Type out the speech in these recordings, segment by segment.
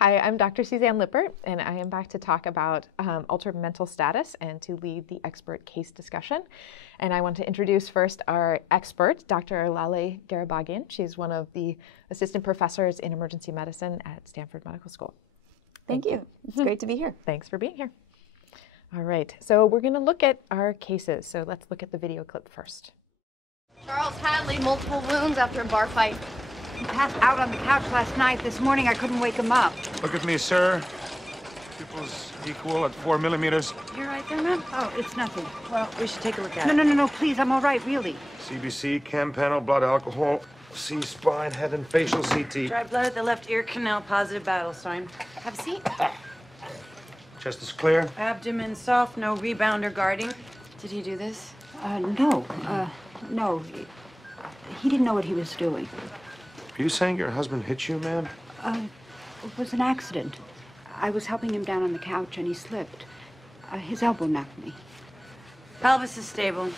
Hi, I'm Dr. Suzanne Lippert, and I am back to talk about altered mental status and to lead the expert case discussion. And I want to introduce first our expert, Dr. Lale Garabagian. She's one of the assistant professors in emergency medicine at Stanford Medical School. Thank you. It's great to be here. Thanks for being here. All right, so we're going to look at our cases. So let's look at the video clip first. Charles Hadley, multiple wounds after a bar fight. He passed out on the couch last night. This morning I couldn't wake him up. Look at me, sir. Pupils equal at 4 millimeters. You're right there, ma'am? Oh, it's nothing. Well, we should take a look at it. No, please, I'm all right, really. CBC, chem panel, blood alcohol, C-spine, head and facial CT. Dry blood at the left ear canal, positive battle sign. Have a seat. Chest is clear. Abdomen soft, no rebound or guarding. Did he do this? No. He didn't know what he was doing. Are you saying your husband hit you, ma'am? It was an accident. I was helping him down on the couch and he slipped. His elbow knocked me. Pelvis is stable.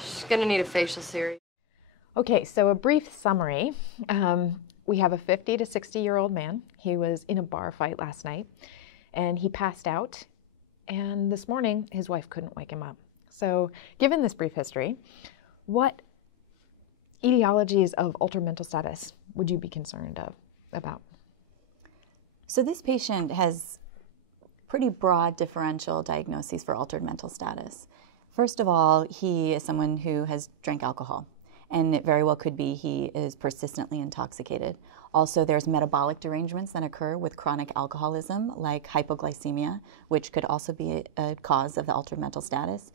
She's gonna need a facial series. Okay, so a brief summary. We have a 50 to 60-year-old man. He was in a bar fight last night, and he passed out. And this morning, his wife couldn't wake him up. So given this brief history, what etiologies of altered mental status would you be concerned about? So this patient has pretty broad differential diagnoses for altered mental status. First of all, he is someone who has drank alcohol, and it very well could be he is persistently intoxicated. Also, there's metabolic derangements that occur with chronic alcoholism, like hypoglycemia, which could also be a cause of the altered mental status.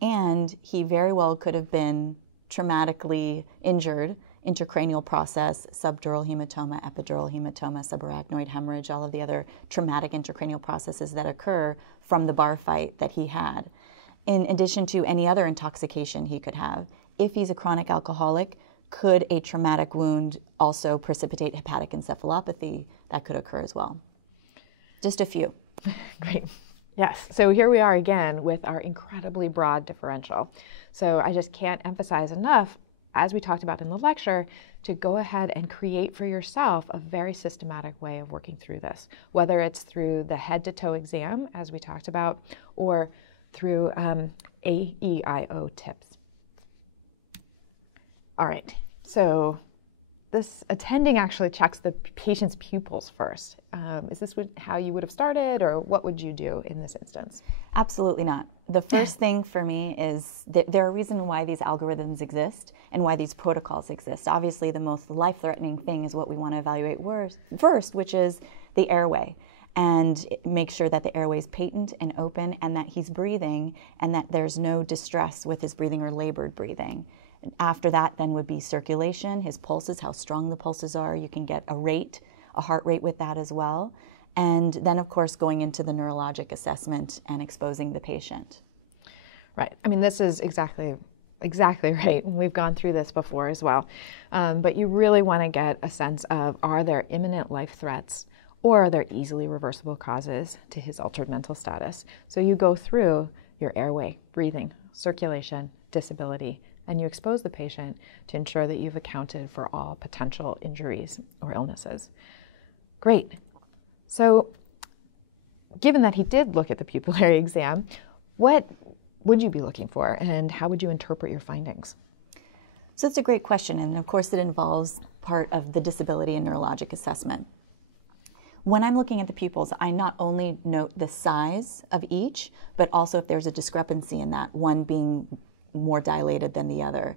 And he very well could have been traumatically injured, intracranial process, subdural hematoma, epidural hematoma, subarachnoid hemorrhage, all of the other traumatic intracranial processes that occur from the bar fight that he had. In addition to any other intoxication he could have. If he's a chronic alcoholic, could a traumatic wound also precipitate hepatic encephalopathy? That could occur as well. Just a few. Great. Yes, so here we are again with our incredibly broad differential. So I just can't emphasize enough, as we talked about in the lecture, to go ahead and create for yourself a very systematic way of working through this, whether it's through the head-to-toe exam, as we talked about, or through AEIO tips. All right, so this attending actually checks the patient's pupils first. Is this how you would have started, or what would you do in this instance? Absolutely not. The first thing for me is there are reasons why these algorithms exist and why these protocols exist. Obviously, the most life-threatening thing is what we want to evaluate first, which is the airway. And make sure that the airway is patent and open and that he's breathing and that there's no distress with his breathing or labored breathing. After that then would be circulation, his pulses, how strong the pulses are. You can get a heart rate with that as well. And then of course going into the neurologic assessment and exposing the patient. Right, I mean this is exactly right. We've gone through this before as well. But you really want to get a sense of, are there imminent life threats or are there easily reversible causes to his altered mental status? So you go through your airway, breathing, circulation, disability, and you expose the patient to ensure that you've accounted for all potential injuries or illnesses. Great. So given that he did look at the pupillary exam, what would you be looking for and how would you interpret your findings? So it's a great question, and of course it involves part of the disability and neurologic assessment. When I'm looking at the pupils, I not only note the size of each, but also if there's a discrepancy in that, one being more dilated than the other.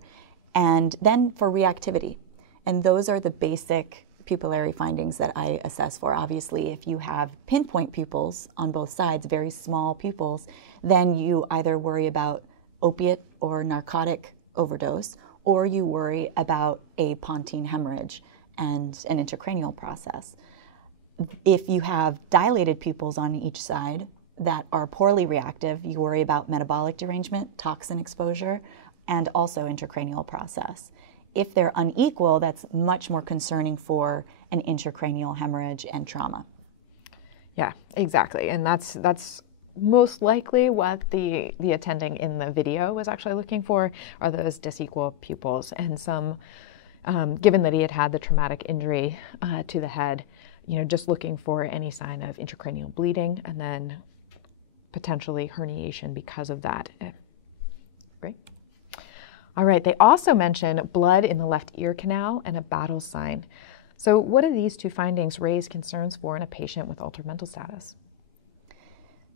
And then for reactivity. And those are the basic pupillary findings that I assess for. Obviously, if you have pinpoint pupils on both sides, very small pupils, then you either worry about opiate or narcotic overdose, or you worry about a pontine hemorrhage and an intracranial process. If you have dilated pupils on each side that are poorly reactive, you worry about metabolic derangement, toxin exposure, and also intracranial process. If they're unequal, that's much more concerning for an intracranial hemorrhage and trauma. Yeah, exactly. And that's most likely what the attending in the video was actually looking for, are those disequal pupils. And some, given that he had had the traumatic injury to the head, just looking for any sign of intracranial bleeding and then potentially herniation because of that. Great. All right, they also mention blood in the left ear canal and a battle sign. So what do these two findings raise concerns for in a patient with altered mental status?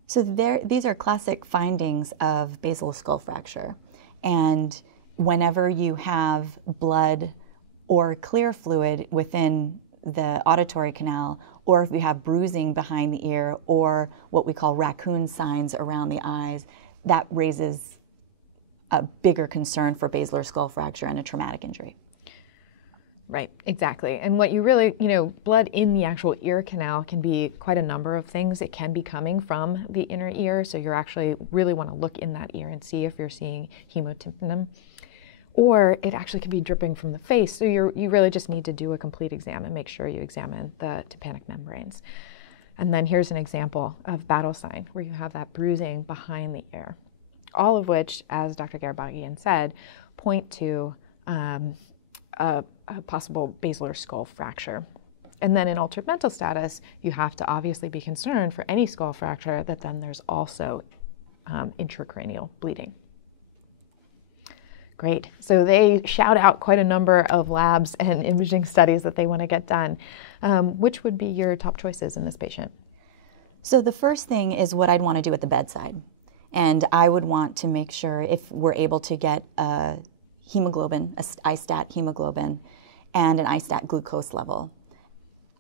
So these are classic findings of basilar skull fracture. And whenever you have blood or clear fluid within the auditory canal, or if you have bruising behind the ear, or what we call raccoon signs around the eyes, that raises a bigger concern for basilar skull fracture and a traumatic injury. Right, exactly. And what you really, blood in the actual ear canal can be quite a number of things. It can be coming from the inner ear, so you actually really want to look in that ear and see if you're seeing hemotympanum. Or it actually can be dripping from the face, so you really just need to do a complete exam and make sure you examine the tympanic membranes. And then here's an example of battle sign, where you have that bruising behind the ear. All of which, as Dr. Garabagian said, point to a possible basilar skull fracture. And then in altered mental status, you have to obviously be concerned for any skull fracture that then there's also intracranial bleeding. Great. So they shout out quite a number of labs and imaging studies that they want to get done. Which would be your top choices in this patient? So the first thing is what I'd want to do at the bedside. And I would want to make sure if we're able to get a hemoglobin, a ISTAT hemoglobin, and an ISTAT glucose level.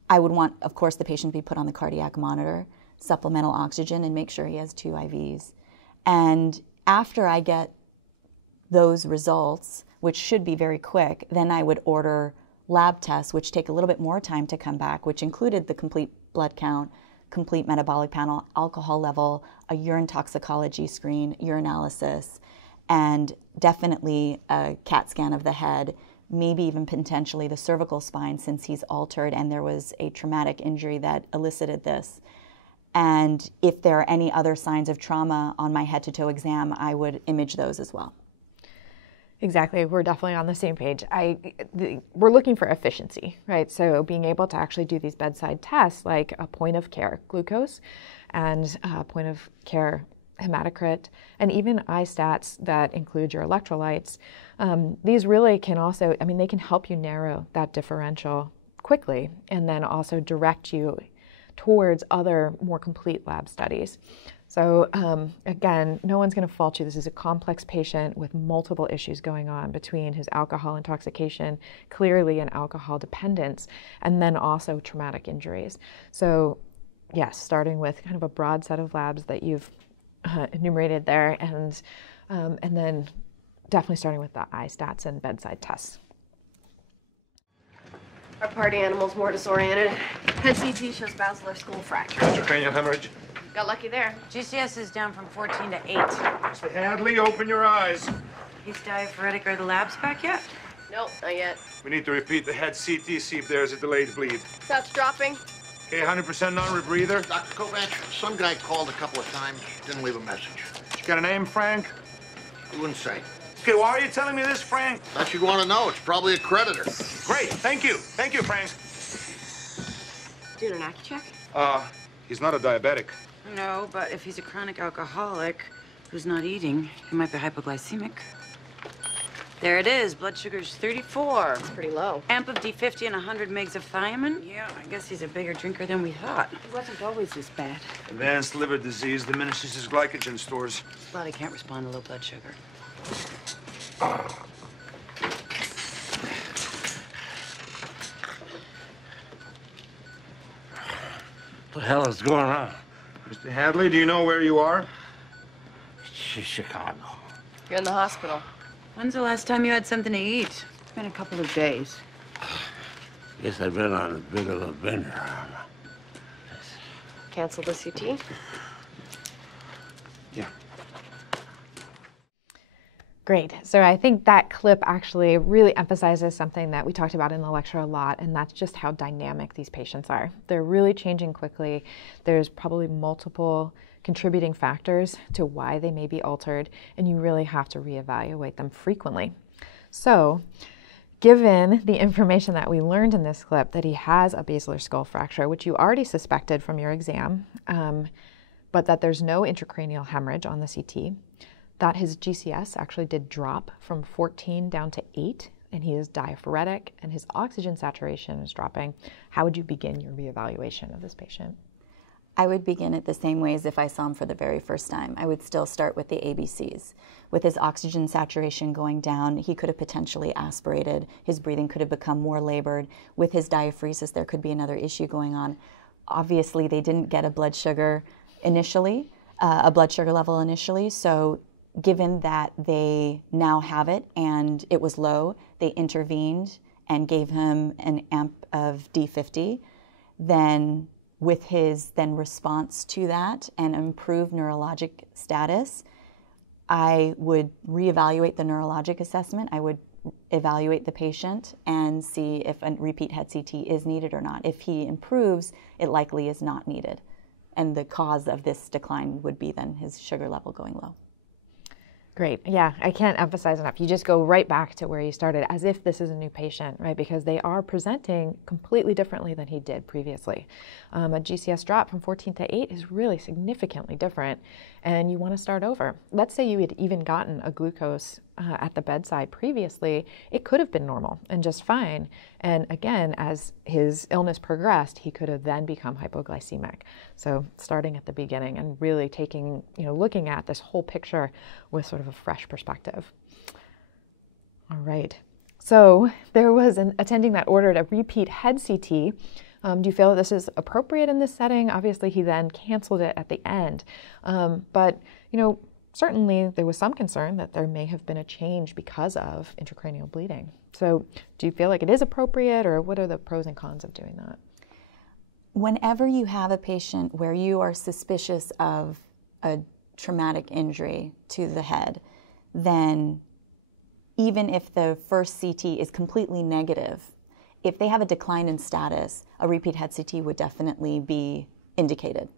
I would want, of course, the patient to be put on the cardiac monitor, supplemental oxygen, and make sure he has 2 IVs. And after I get those results, which should be very quick, then I would order lab tests, which take a little bit more time to come back, which included the complete blood count, complete metabolic panel, alcohol level, a urine toxicology screen, urinalysis, and definitely a CAT scan of the head, maybe even potentially the cervical spine since he's altered and there was a traumatic injury that elicited this. And if there are any other signs of trauma on my head-to-toe exam, I would image those as well. Exactly. We're definitely on the same page. We're looking for efficiency, right? So being able to actually do these bedside tests like a point of care glucose and a point of care hematocrit, and even ISTATs that include your electrolytes. These really can also, they can help you narrow that differential quickly and then also direct you towards other more complete lab studies. So again, no one's going to fault you. This is a complex patient with multiple issues going on between his alcohol intoxication, clearly an alcohol dependence, and then also traumatic injuries. So yes, starting with kind of a broad set of labs that you've enumerated there, and then definitely starting with the ISTATs and bedside tests. Our party animal's more disoriented. Head CT shows basilar skull fracture. Intracranial hemorrhage. Got lucky there. GCS is down from 14 to 8. Mr. Hadley, open your eyes. He's diaphoretic. Are the labs back yet? Nope, not yet. We need to repeat the head CT, see if there's a delayed bleed. That's dropping. Okay, 100% non-rebreather. Dr. Kovac, some guy called a couple of times, didn't leave a message. You got a name, Frank? He wouldn't say. Okay, why are you telling me this, Frank? Thought you'd want to know. It's probably a creditor. Great, thank you. Thank you, Frank. Doing an AccuCheck? He's not a diabetic. No, but if he's a chronic alcoholic who's not eating, he might be hypoglycemic. There it is. Blood sugar's 34. It's pretty low. Amp of D50 and 100 mgs of thiamine. Yeah, I guess he's a bigger drinker than we thought. It wasn't always this bad. Advanced liver disease diminishes his glycogen stores. His body can't respond to low blood sugar. What the hell is going on? Mr. Hadley, do you know where you are? Chicago. You're in the hospital. When's the last time you had something to eat? It's been a couple of days. Guess I've been on a bit of a bender. Cancel the CT? Yeah. Great. So I think that clip actually really emphasizes something that we talked about in the lecture a lot, and that's just how dynamic these patients are. They're really changing quickly. There's probably multiple contributing factors to why they may be altered, and you really have to reevaluate them frequently. So given the information that we learned in this clip that he has a basilar skull fracture, which you already suspected from your exam, but that there's no intracranial hemorrhage on the CT, that his GCS actually did drop from 14 down to 8, and he is diaphoretic, and his oxygen saturation is dropping, how would you begin your reevaluation of this patient? I would begin it the same way as if I saw him for the very first time. I would still start with the ABCs. With his oxygen saturation going down, he could have potentially aspirated. His breathing could have become more labored. With his diaphoresis, there could be another issue going on. Obviously, they didn't get a blood sugar initially, a blood sugar level initially, so given that they now have it and it was low, they intervened and gave him an amp of D50. Then with his response to that and improved neurologic status, I would reevaluate the neurologic assessment. I would evaluate the patient and see if a repeat head CT is needed or not. If he improves, it likely is not needed. And the cause of this decline would be then his sugar level going low. Great. Yeah, I can't emphasize enough. You just go right back to where you started, as if this is a new patient, right? Because they are presenting completely differently than he did previously. A GCS drop from 14 to 8 is really significantly different, and you want to start over. Let's say you had even gotten a glucose at the bedside previously. It could have been normal and just fine. And again, as his illness progressed, he could have then become hypoglycemic. So starting at the beginning and really taking, looking at this whole picture with sort of a fresh perspective. All right. So there was an attending that ordered a repeat head CT. Do you feel that this is appropriate in this setting? Obviously, he then canceled it at the end. But certainly there was some concern that there may have been a change because of intracranial bleeding. So do you feel like it is appropriate, or what are the pros and cons of doing that? Whenever you have a patient where you are suspicious of a traumatic injury to the head, then even if the first CT is completely negative, if they have a decline in status, a repeat head CT would definitely be indicated.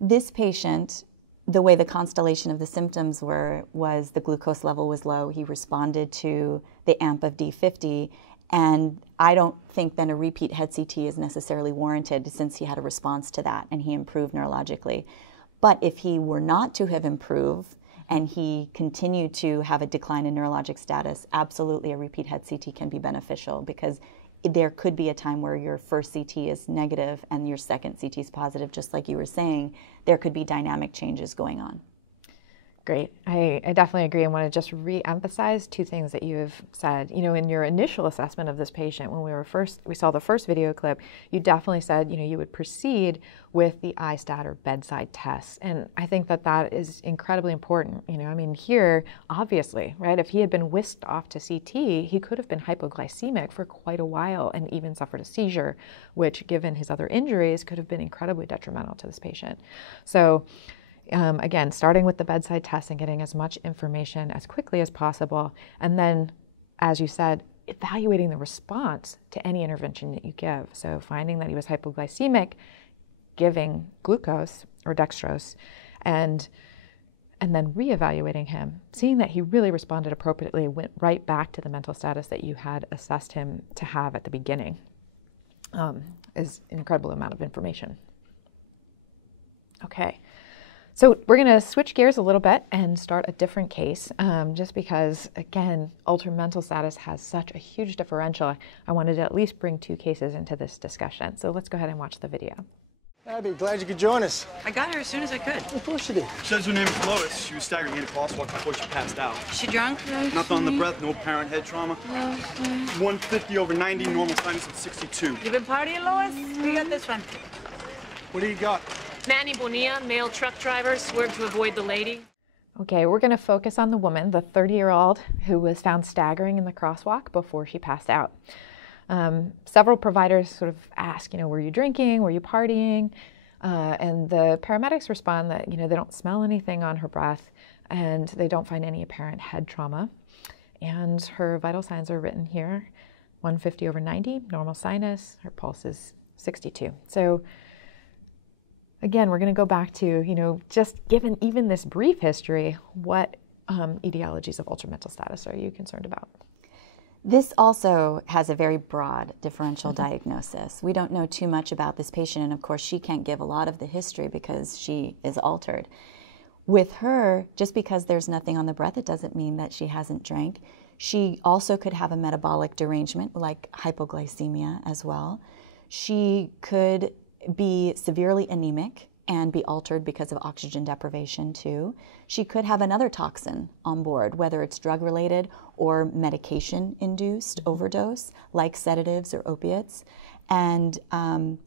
This patient, the way the constellation of the symptoms was the glucose level was low. He responded to the amp of D50, and I don't think then a repeat head CT is necessarily warranted since he had a response to that and he improved neurologically. But if he were not to have improved and he continued to have a decline in neurologic status, absolutely a repeat head CT can be beneficial, because there could be a time where your first CT is negative and your second CT is positive, just like you were saying. There could be dynamic changes going on. Great. I definitely agree. I want to just re-emphasize two things that you have said. In your initial assessment of this patient, when we saw the first video clip, you definitely said, you would proceed with the iStat or bedside tests. And I think that that is incredibly important. Here, obviously, right, if he had been whisked off to CT, he could have been hypoglycemic for quite a while and even suffered a seizure, which, given his other injuries, could have been incredibly detrimental to this patient. So, again, starting with the bedside test and getting as much information as quickly as possible. And then, as you said, evaluating the response to any intervention that you give. So finding that he was hypoglycemic, giving glucose or dextrose, and then reevaluating him, seeing that he really responded appropriately, went right back to the mental status that you had assessed him to have at the beginning, is an incredible amount of information. Okay. So we're going to switch gears a little bit and start a different case, just because, again, altered mental status has such a huge differential. I wanted to at least bring two cases into this discussion. So let's go ahead and watch the video. Abby, glad you could join us. I got her as soon as I could. Of course you did. Says her name is Lois. She was staggering in a crosswalk before she passed out. She drunk? Nothing on the breath, no apparent head trauma. 150/90, normal sinus at 62. You been partying, Lois? We got this one. What do you got? Manny Bonilla, male truck driver, swerved to avoid the lady. Okay, we're going to focus on the woman, the 30-year-old, who was found staggering in the crosswalk before she passed out. Several providers sort of ask, were you drinking? Were you partying? And the paramedics respond that, they don't smell anything on her breath and they don't find any apparent head trauma. And her vital signs are written here, 150/90, normal sinus, her pulse is 62. So again, we're going to go back to, just given even this brief history, what etiologies of altered mental status are you concerned about? This also has a very broad differential diagnosis. We don't know too much about this patient, and of course she can't give a lot of the history because she is altered. With her, just because there's nothing on the breath, it doesn't mean that she hasn't drank. She also could have a metabolic derangement like hypoglycemia as well. She could be severely anemic and be altered because of oxygen deprivation too. She could have another toxin on board, whether it's drug-related or medication-induced overdose, like sedatives or opiates. And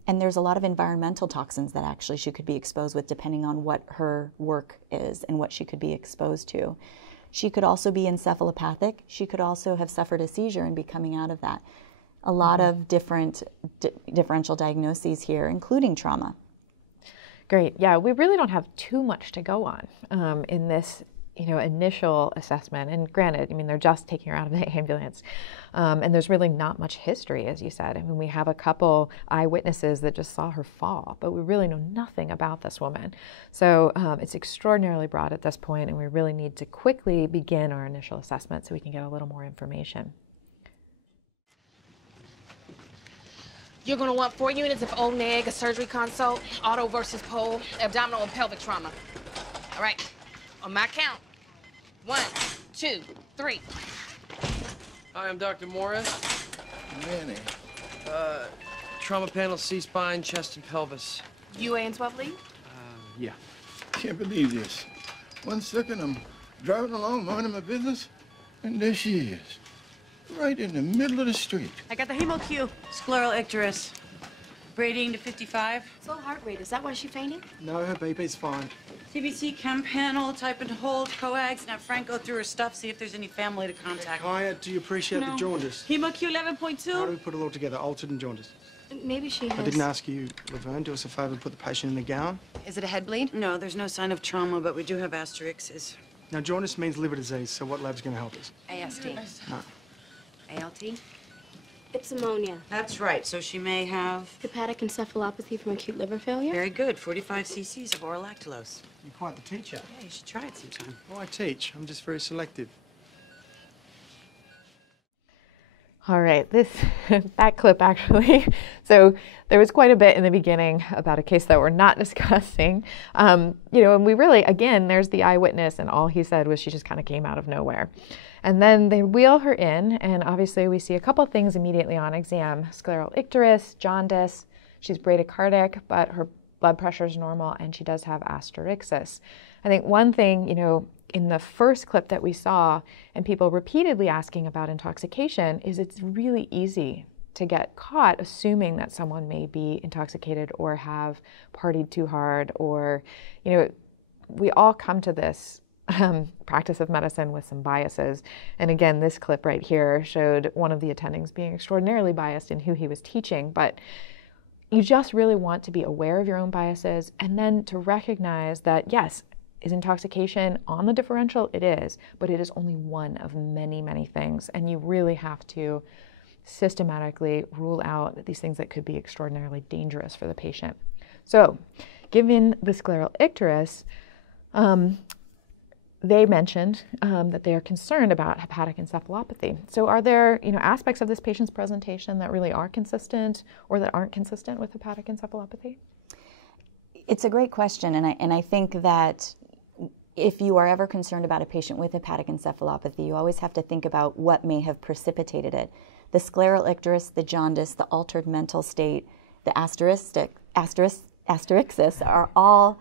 there's a lot of environmental toxins that actually she could be exposed with depending on what her work is and what she could be exposed to. She could also be encephalopathic. She could also have suffered a seizure and be coming out of that. A lot of different differential diagnoses here, including trauma. Great. Yeah, we really don't have too much to go on in this, initial assessment. And granted, I mean, they're just taking her out of the ambulance, and there's really not much history, as you said. I mean, we have a couple eyewitnesses that just saw her fall, but we really know nothing about this woman. So it's extraordinarily broad at this point, and we really need to quickly begin our initial assessment so we can get a little more information. You're gonna want 4 units of O-neg, a surgery consult, auto versus pole, abdominal and pelvic trauma. All right, on my count. 1, 2, 3. Hi, I'm Dr. Morris. Manny. Trauma panel, C-spine, chest, and pelvis. UA and 12 lead? Yeah. Can't believe this. 1 second, I'm driving along, minding my business, and there she is. Right in the middle of the street. I got the hemo Q. Scleral icterus. Braiding to 55. Slow heart rate. Is that why she fainted? No, her BP's fine. CBC, chem panel, type and hold, coags. Now, Frank, go through her stuff, see if there's any family to contact. Kaya, do you appreciate the jaundice? Hemo Q 11.2? How do we put it all together, altered and jaundice? Maybe she has... I didn't ask you, Laverne, do us a favor, put the patient in a gown. Is it a head bleed? No, there's no sign of trauma, but we do have asterixes. Now, jaundice means liver disease, so what lab's going to help us? AST. No. ALT? It's ammonia. That's right, so she may have... Hepatic encephalopathy from acute liver failure? Very good, 45 cc's of oral lactulose. You're quite the teacher. Yeah, you should try it sometime. Oh, I teach. I'm just very selective. All right, that clip actually. So there was quite a bit in the beginning about a case that we're not discussing. And we really, again, there's the eyewitness, and all he said was she just kind of came out of nowhere. And then they wheel her in, and obviously we see a couple things immediately on exam: scleral icterus, jaundice. She's bradycardic, but her blood pressure is normal, and she does have asterixis. I think one thing, in the first clip that we saw, and people repeatedly asking about intoxication, is it's really easy to get caught assuming that someone may be intoxicated or have partied too hard, or, we all come to this practice of medicine with some biases. And again, this clip right here showed one of the attendings being extraordinarily biased in who he was teaching, but you just really want to be aware of your own biases, and then to recognize that, yes, is intoxication on the differential? It is, but it is only one of many, many things. And you really have to systematically rule out these things that could be extraordinarily dangerous for the patient. So, given the scleral icterus, they mentioned that they are concerned about hepatic encephalopathy. So are there aspects of this patient's presentation that really are consistent or that aren't consistent with hepatic encephalopathy? It's a great question, and I think that if you are ever concerned about a patient with hepatic encephalopathy, you always have to think about what may have precipitated it. The scleral icterus, the jaundice, the altered mental state, the asterixis are all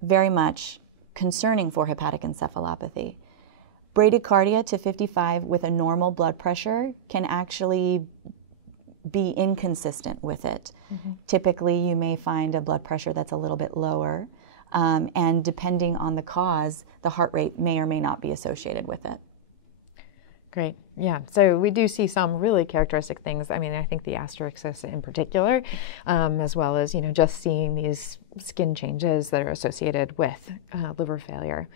very much concerning for hepatic encephalopathy. Bradycardia to 55 with a normal blood pressure can actually be inconsistent with it. Mm-hmm. Typically, you may find a blood pressure that's a little bit lower, and depending on the cause, the heart rate may or may not be associated with it. Great. Yeah. So we do see some really characteristic things. I mean, I think the asterixis in particular, as well as, just seeing these skin changes that are associated with liver failure.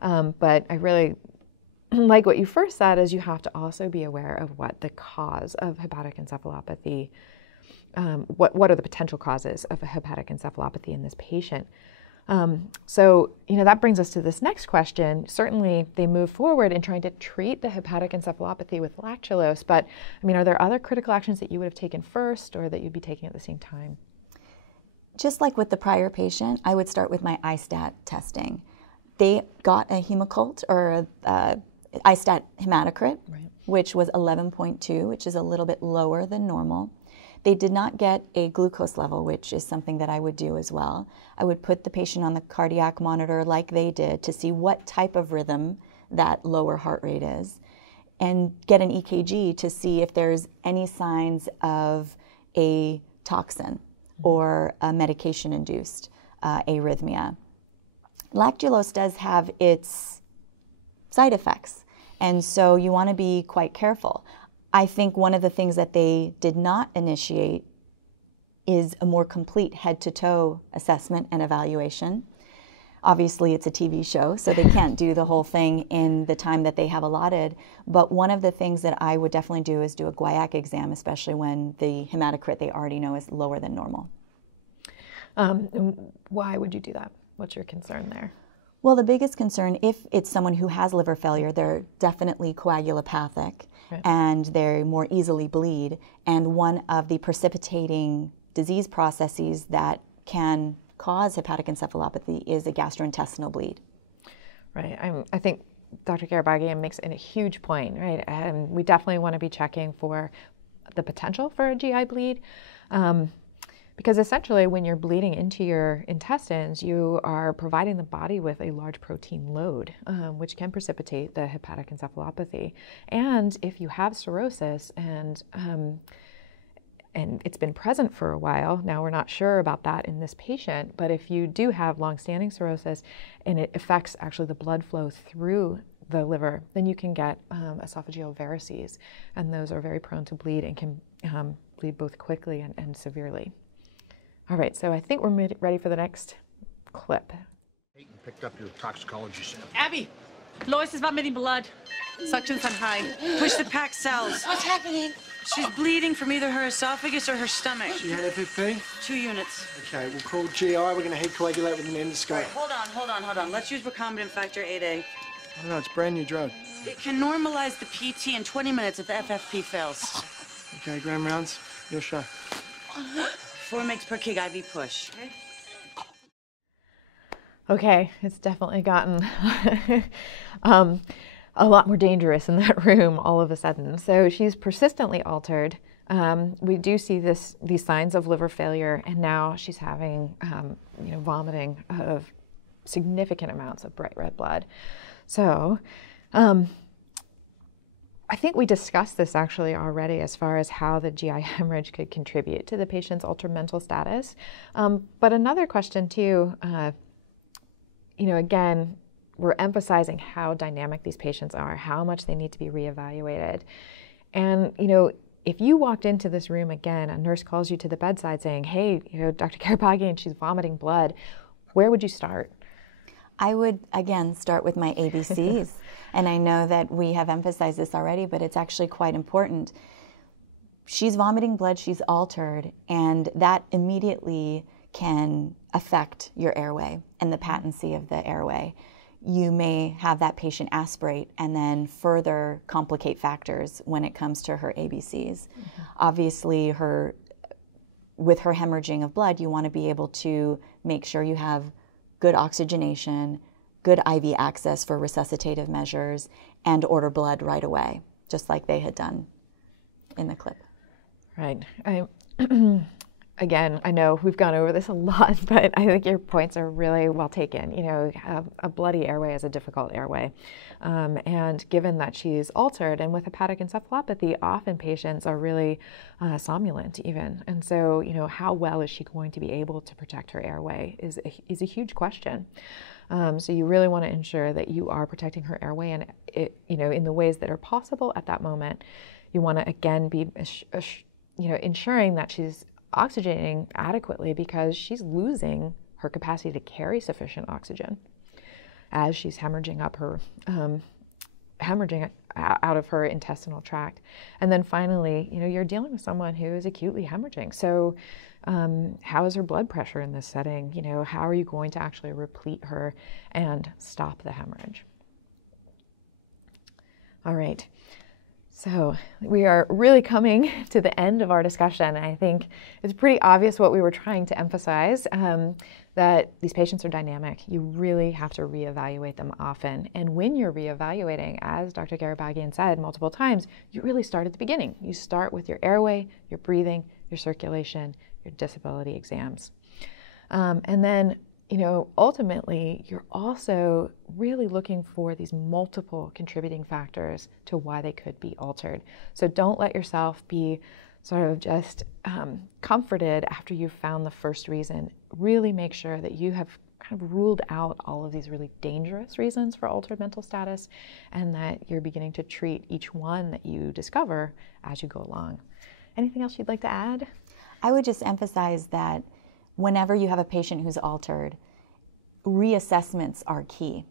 But I really like what you first said, is you have to also be aware of what the cause of hepatic encephalopathy, what are the potential causes of a hepatic encephalopathy in this patient. So, that brings us to this next question. Certainly, they move forward in trying to treat the hepatic encephalopathy with lactulose, but, are there other critical actions that you would have taken first or that you'd be taking at the same time? Just like with the prior patient, I would start with my ISTAT testing. They got a hemocult or a ISTAT hematocrit, right, which was 11.2, which is a little bit lower than normal. They did not get a glucose level, which is something that I would do as well. I would put the patient on the cardiac monitor like they did to see what type of rhythm that lower heart rate is, and get an EKG to see if there's any signs of a toxin or a medication-induced arrhythmia. Lactulose does have its side effects, and so you want to be quite careful. I think one of the things that they did not initiate is a more complete head-to-toe assessment and evaluation. Obviously, it's a TV show, so they can't do the whole thing in the time that they have allotted. But one of the things that I would definitely do is do a guaiac exam, especially when the hematocrit they already know is lower than normal. Why would you do that? What's your concern there? Well, the biggest concern, if it's someone who has liver failure, they're definitely coagulopathic, right, and they more easily bleed. And one of the precipitating disease processes that can cause hepatic encephalopathy is a gastrointestinal bleed. Right. I think Dr. Karabagian makes a huge point, right? We definitely want to be checking for the potential for a GI bleed. Because essentially, when you're bleeding into your intestines, you are providing the body with a large protein load, which can precipitate the hepatic encephalopathy. And if you have cirrhosis and it's been present for a while, now we're not sure about that in this patient, but if you do have longstanding cirrhosis and it affects actually the blood flow through the liver, then you can get esophageal varices, and those are very prone to bleed and can bleed both quickly and severely. All right, so I think we're ready for the next clip. Peyton picked up your toxicology sample. Abby, Lois is vomiting blood. Suction's on high. Push the packed cells. What's happening? She's bleeding from either her esophagus or her stomach. She had FFP? 2 units. Okay, we'll call GI. We're going to head coagulate with an endoscope. Right, hold on. Let's use recombinant factor 8A. I don't know, it's a brand new drug. It can normalize the PT in 20 minutes if the FFP fails. Okay, gram rounds, your show. 4 mg per kg IV push. Okay, it's definitely gotten a lot more dangerous in that room all of a sudden. So she's persistently altered. We do see these signs of liver failure, and now she's having vomiting of significant amounts of bright red blood. So I think we discussed this actually already as far as how the GI hemorrhage could contribute to the patient's altered mental status. But another question too, again, we're emphasizing how dynamic these patients are, how much they need to be reevaluated. And, if you walked into this room again, a nurse calls you to the bedside saying, hey, Dr. Karabagian, she's vomiting blood, where would you start? I would, again, start with my ABCs. And I know that we have emphasized this already, but it's actually quite important. She's vomiting blood, she's altered, and that immediately can affect your airway and the patency of the airway. You may have that patient aspirate and then further complicate factors when it comes to her ABCs. Mm-hmm. Obviously, with her hemorrhaging of blood, you want to be able to make sure you have good oxygenation, good IV access for resuscitative measures, and order blood right away, just like they had done in the clip. Right. Again, I know we've gone over this a lot, but I think your points are really well taken. A bloody airway is a difficult airway. And given that she's altered, and with hepatic encephalopathy, often patients are really somnolent even. And so, how well is she going to be able to protect her airway is a huge question. So you really want to ensure that you are protecting her airway and, in the ways that are possible at that moment. You want to, again, be, ensuring that she's oxygenating adequately, because she's losing her capacity to carry sufficient oxygen as she's hemorrhaging out of her intestinal tract. And then finally, you're dealing with someone who is acutely hemorrhaging. So how is her blood pressure in this setting? How are you going to actually replete her and stop the hemorrhage? All right. So we are really coming to the end of our discussion. I think it's pretty obvious what we were trying to emphasize, that these patients are dynamic. You really have to reevaluate them often. And when you're reevaluating, as Dr. Garabagian said multiple times, you really start at the beginning. You start with your airway, your breathing, your circulation, your disability exams. And then ultimately, you're also really looking for these multiple contributing factors to why they could be altered. So don't let yourself be sort of just comforted after you've found the first reason. Really make sure that you have kind of ruled out all of these really dangerous reasons for altered mental status, and that you're beginning to treat each one that you discover as you go along. Anything else you'd like to add? I would just emphasize that whenever you have a patient who's altered, reassessments are key.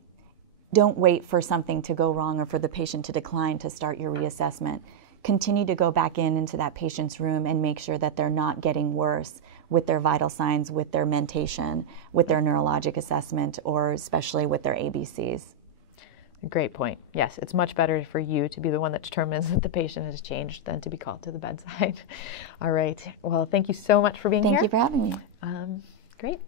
Don't wait for something to go wrong or for the patient to decline to start your reassessment. Continue to go back into that patient's room and make sure that they're not getting worse with their vital signs, with their mentation, with their neurologic assessment, or especially with their ABCs. Great point. Yes, it's much better for you to be the one that determines that the patient has changed than to be called to the bedside. All right. Well, thank you so much for being here. Thank you for having me. Great.